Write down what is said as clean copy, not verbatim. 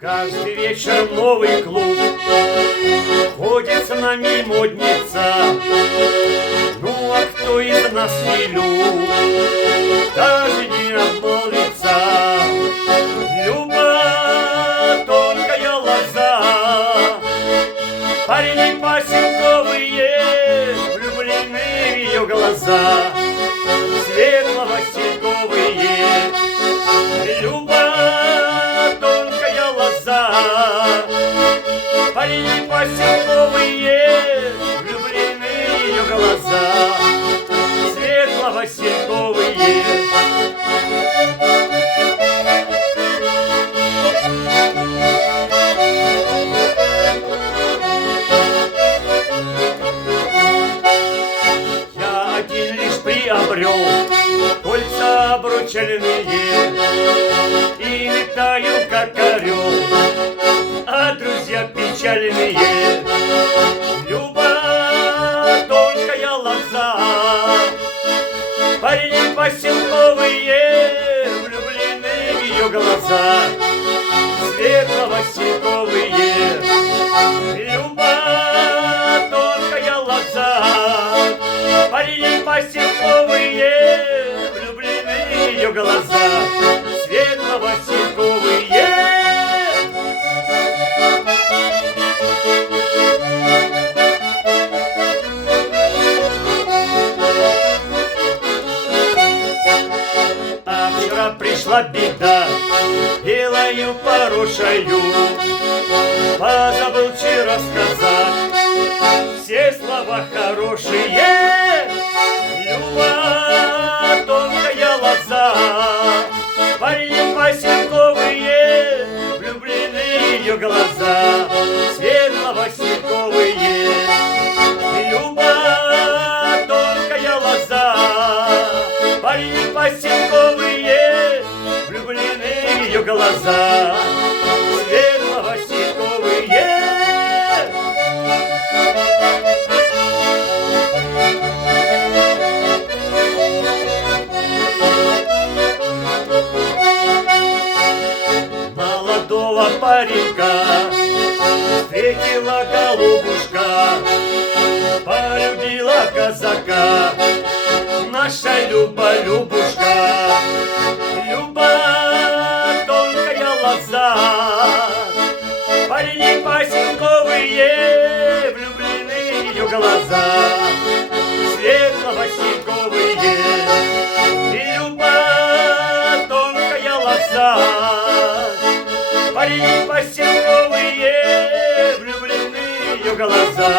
Каждый вечер новый клуб, ходит с нами модница. Ну а кто из нас не люб, даже не обмолвится. Люба, тонкая лоза, парни пасенковые, влюблены в ее глаза, светло-васильковые. Люба, парни поселковые, влюблены в ее глаза, светло-васильковые. Я один лишь приобрел кольца обручальные и летаю, как орел, а друзья печальные. Люба, тонкая лоза, парни поселковые, влюблены в ее глаза, светло-васильковые. Люба, тонкая лоза, парни поселковые, влюблены в ее глаза, светло-васильковые. Пришла беда, делаю хорошую, позабыл вчера сказать все слова хорошие. Люба, тонкая лоза, парни поселковые, влюблены в ее глаза, светло-васильковые. Люба, тонкая лоза, парни поселковые, влюблены в ее глаза, светло-васильковые. Молодого паренька встретила голубушка, полюбила казака, наша Люба, Любушка. Люба, тонкая лоза, парни поселковые, влюблены в ее глаза, светло-васильковые. Люба, тонкая лоза, парни поселковые, влюблены в ее глаза.